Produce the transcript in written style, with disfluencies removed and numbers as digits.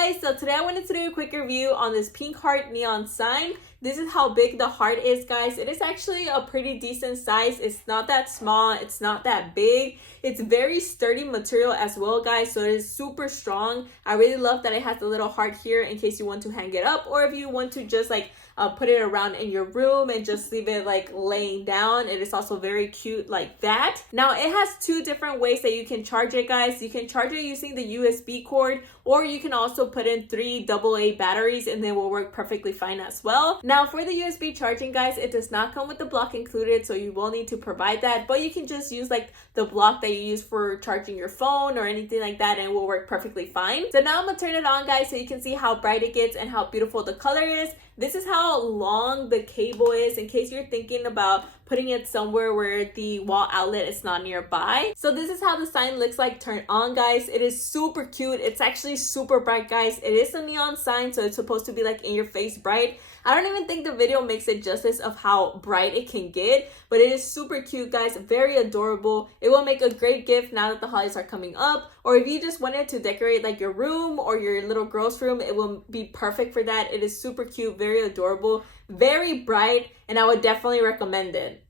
guys, so today I wanted to do a quick review on this pink heart neon sign. This is how big the heart is, guys. It is actually a pretty decent size. It's not that small, it's not that big. It's very sturdy material as well, guys, so it is super strong. I really love that it has the little heart here in case you want to hang it up, or if you want to just like put it around in your room and just leave it like laying down. It is also very cute like that. Now it has two different ways that you can charge it, guys. You can charge it using the USB cord, or you can also put in 3 AA batteries and they will work perfectly fine as well. Now for the USB charging, guys, it does not come with the block included, so you will need to provide that, but you can just use like the block that you use for charging your phone or anything like that and it will work perfectly fine. So now I'm gonna turn it on, guys, so you can see how bright it gets and how beautiful the color is. This is how long the cable is in case you're thinking about putting it somewhere where the wall outlet is not nearby. So this is how the sign looks like turned on, guys. It is super cute. It's actually super bright, guys. It is a neon sign, so it's supposed to be like in your face bright. I don't even think the video makes it justice of how bright it can get, but it is super cute, guys. Very adorable. It will make a great gift now that the holidays are coming up, or if you just wanted to decorate like your room or your little girl's room, it will be perfect for that. It is super cute, very adorable, very bright, and I would definitely recommend it.